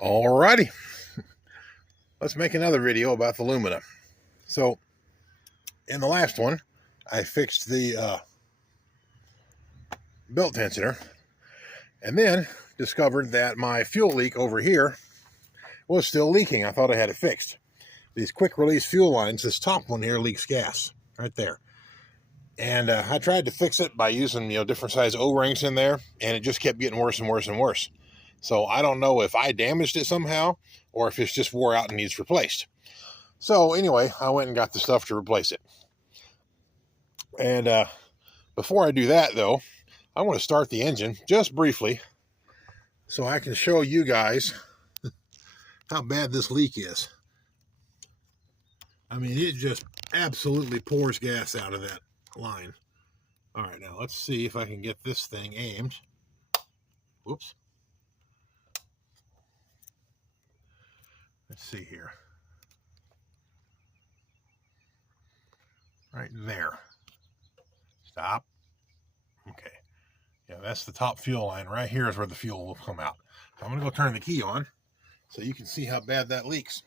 Alrighty, let's make another video about the Lumina. So, in the last one, I fixed the belt tensioner, and then discovered that my fuel leak over here was still leaking. I thought I had it fixed. These quick release fuel lines, this top one here leaks gas right there. And I tried to fix it by using different size O-rings in there, and it just kept getting worse and worse and worse. So I don't know if I damaged it somehow or if it's just wore out and needs replaced. So anyway, I went and got the stuff to replace it. And before I do that, though, I want to start the engine just briefly so I can show you guys how bad this leak is. I mean, it just absolutely pours gas out of that line. All right, now let's see if I can get this thing aimed. Whoops. Let's see here. Right there. Stop. Okay. Yeah, that's the top fuel line. Right here is where the fuel will come out. So I'm going to go turn the key on so you can see how bad that leaks.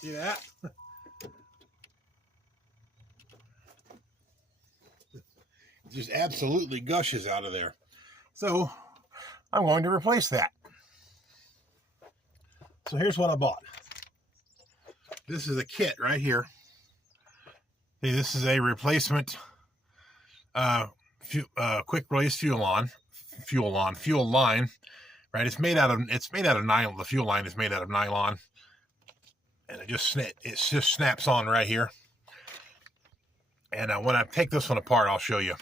See that? It just absolutely gushes out of there. So I'm going to replace that. So here's what I bought. This is a kit right here. See, this is a replacement quick release fuel line. Right? It's made out of nylon. The fuel line is made out of nylon, and it just snaps on right here. And when I take this one apart, I'll show you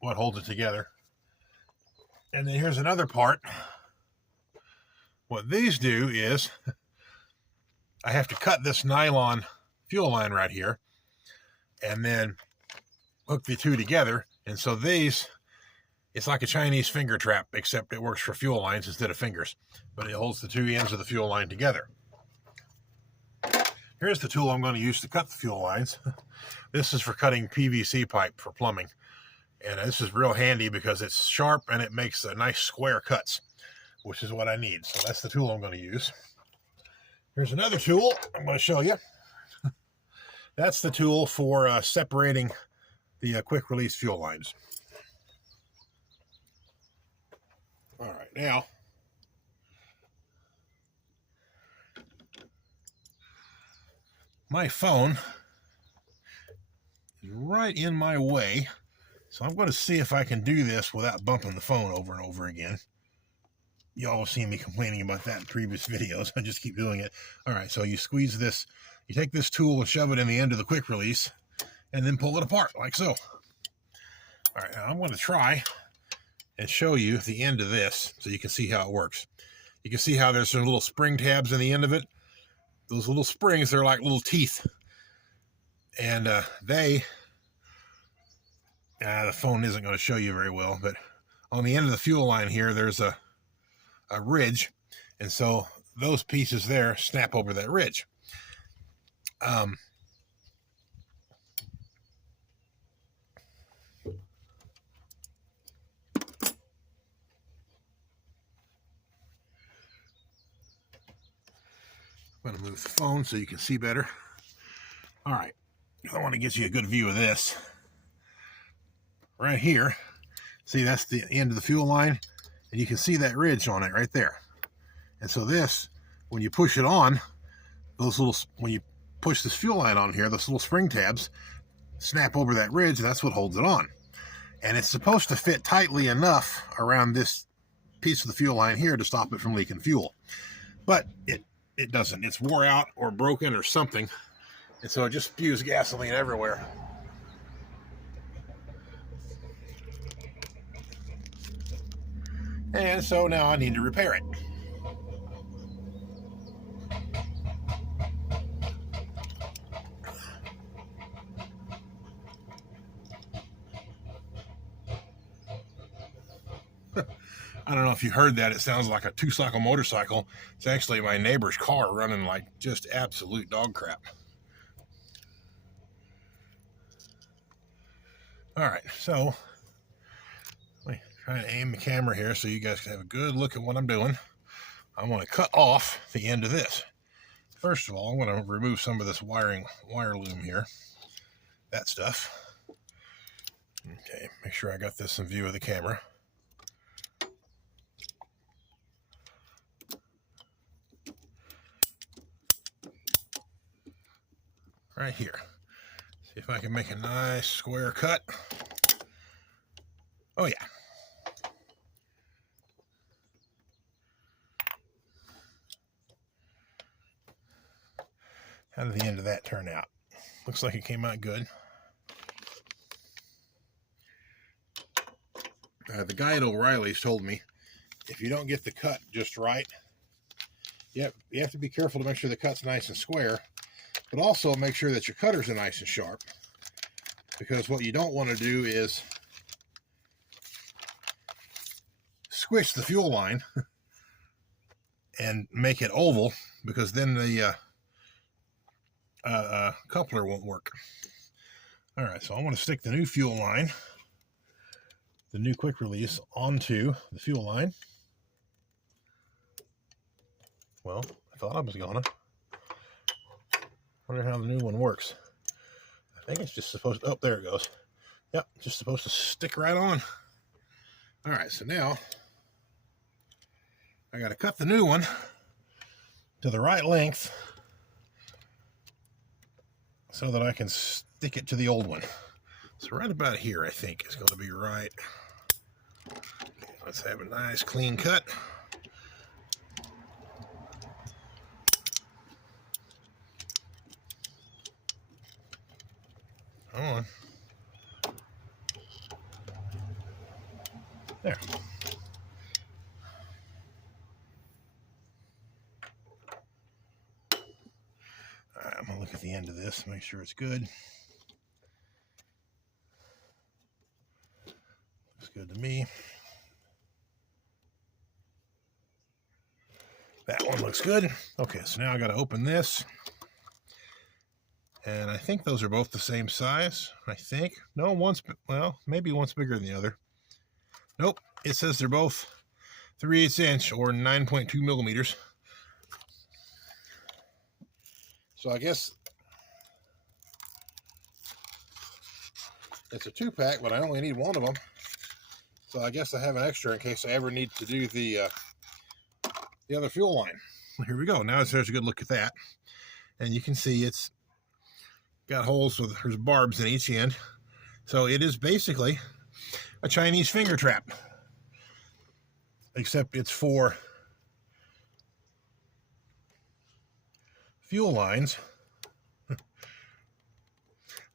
what holds it together. And then here's another part. What these do is I have to cut this nylon fuel line right here and then hook the two together. And so these, it's like a Chinese finger trap, except it works for fuel lines instead of fingers, but it holds the two ends of the fuel line together. Here's the tool I'm going to use to cut the fuel lines. This is for cutting PVC pipe for plumbing. And this is real handy because it's sharp and it makes nice square cuts, which is what I need. So that's the tool I'm going to use. Here's another tool I'm going to show you. That's the tool for separating the quick release fuel lines. All right, now my phone is right in my way, so I'm going to see if I can do this without bumping the phone over and over again. Y'all have seen me complaining about that in previous videos. I just keep doing it. All right, so you squeeze this, you take this tool and shove it in the end of the quick release, and then pull it apart like so. All right, now I'm going to try and show you the end of this so you can see how it works. You can see how there's some little spring tabs in the end of it. Those little springs, they're like little teeth. And the phone isn't going to show you very well, but on the end of the fuel line here, there's a ridge. And so those pieces there snap over that ridge. I'm going to move the phone so you can see better. All right, I want to get you a good view of this. Right here, see, that's the end of the fuel line, and you can see that ridge on it right there. And so this, when you push it on, when you push this fuel line on here, those little spring tabs snap over that ridge, and that's what holds it on. And it's supposed to fit tightly enough around this piece of the fuel line here to stop it from leaking fuel. But it doesn't. It's wore out or broken or something. And so it just spews gasoline everywhere. And so now I need to repair it. I don't know if you heard that. It sounds like a two-cycle motorcycle. It's actually my neighbor's car running like just absolute dog crap. All right, so let me try to aim the camera here so you guys can have a good look at what I'm doing. I'm going to cut off the end of this. First of all, I'm going to remove some of this wire loom here. That stuff. Okay, make sure I got this in view of the camera. Right here. See if I can make a nice square cut. Oh yeah. How did the end of that turn out? Looks like it came out good. The guy at O'Reilly's told me if you don't get the cut just right, you have to be careful to make sure the cut's nice and square, but also make sure that your cutters are nice and sharp, because what you don't want to do is squish the fuel line and make it oval, because then the coupler won't work. All right, so I want to stick the new fuel line, the new quick release, onto the fuel line. Well, I thought I was gonna. Wonder how the new one works. I think it's just supposed to, oh, there it goes. Yep, just supposed to stick right on. All right, so now I got to cut the new one to the right length so that I can stick it to the old one. So right about here, I think, is going to be right. Let's have a nice clean cut. Come on. There. All right, I'm going to look at the end of this, make sure it's good. Looks good to me. That one looks good. Okay, so now I got to open this. And I think those are both the same size. I think. No, one's, well, maybe one's bigger than the other. Nope, it says they're both 3/8 inch or 9.2 millimeters. So I guess it's a 2-pack, but I only need one of them. So I guess I have an extra in case I ever need to do the other fuel line. Here we go. Now there's a good look at that. And you can see it's got holes with, there's barbs in each end. So it is basically a Chinese finger trap. Except it's for fuel lines,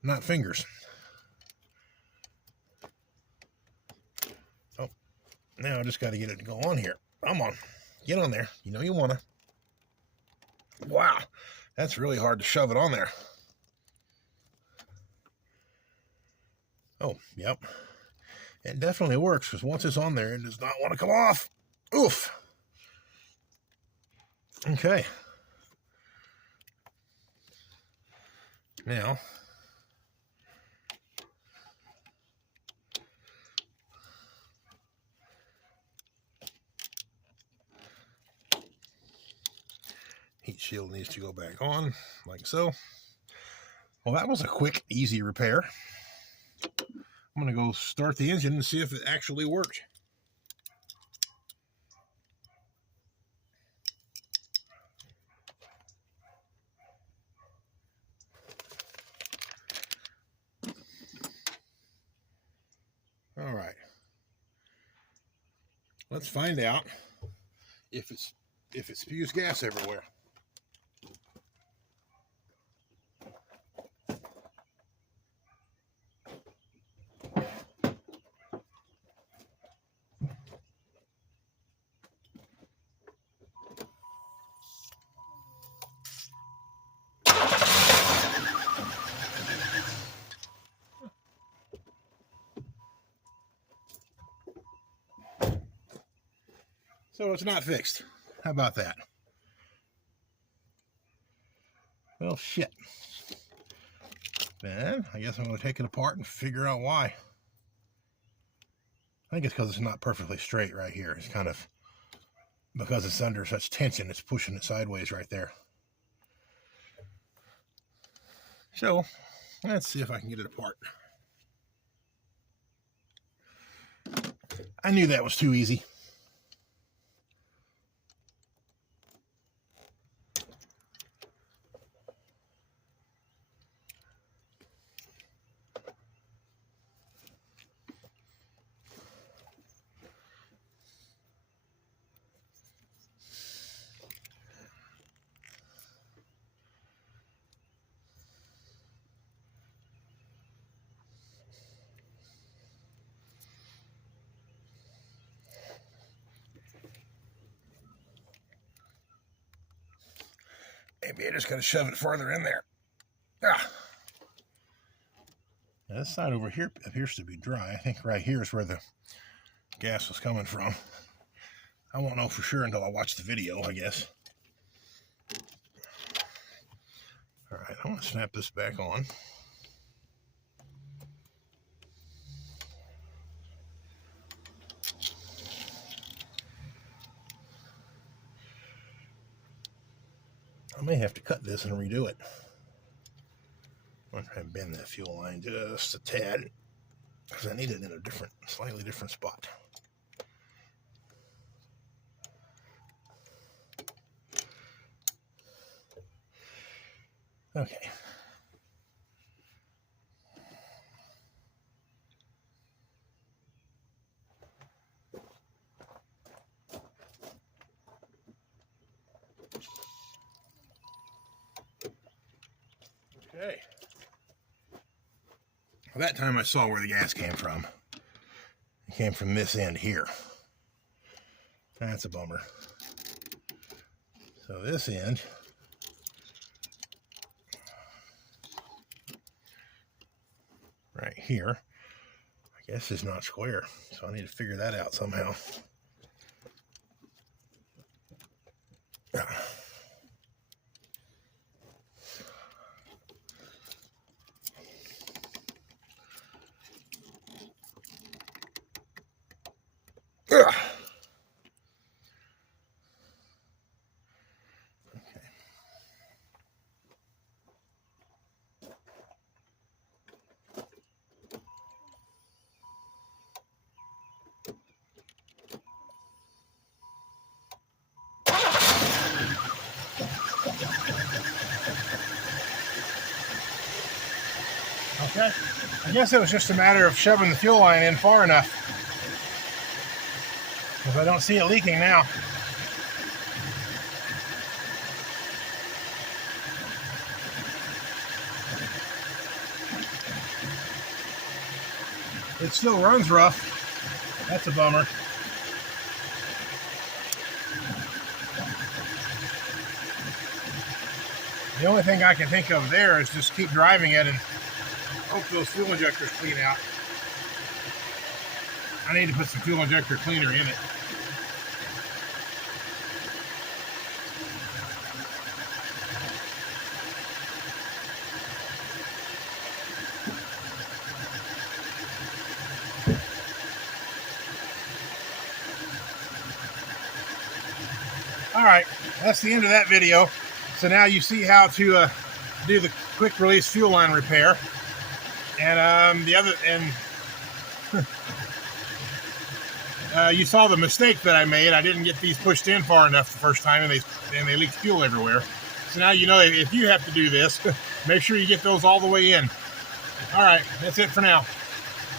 not fingers. Oh, now I just got to get it to go on here. Come on, get on there. You know you want to. Wow, that's really hard to shove it on there. Oh, yep. It definitely works, because once it's on there, it does not want to come off. Oof. Okay. Now, heat shield needs to go back on, like so. Well, that was a quick, easy repair. I'm going to go start the engine and see if it actually worked. All right. Let's find out if it spews gas everywhere. So it's not fixed. How about that? Well, shit. Then I guess I'm going to take it apart and figure out why. I think it's because it's not perfectly straight right here. It's kind of, because it's under such tension, it's pushing it sideways right there. So, let's see if I can get it apart. I knew that was too easy. Maybe I just got to shove it farther in there. Ah. Now this side over here appears to be dry. I think right here is where the gas was coming from. I won't know for sure until I watch the video, I guess. All right, I'm going to snap this back on. I may have to cut this and redo it. I'm going to try and bend that fuel line just a tad, because I need it in a slightly different spot. Okay. Okay. Well, that time I saw where the gas came from. It came from this end here. That's a bummer. So this end right here, I guess is not square. So I need to figure that out somehow. Okay, I guess it was just a matter of shoving the fuel line in far enough, because I don't see it leaking now. It still runs rough. That's a bummer. The only thing I can think of there is just keep driving it and hope those fuel injectors clean out. I need to put some fuel injector cleaner in it. All right, that's the end of that video. So now you see how to do the quick release fuel line repair. And you saw the mistake that I made. I didn't get these pushed in far enough the first time, and they leaked fuel everywhere. So now you know if you have to do this, make sure you get those all the way in. All right, that's it for now.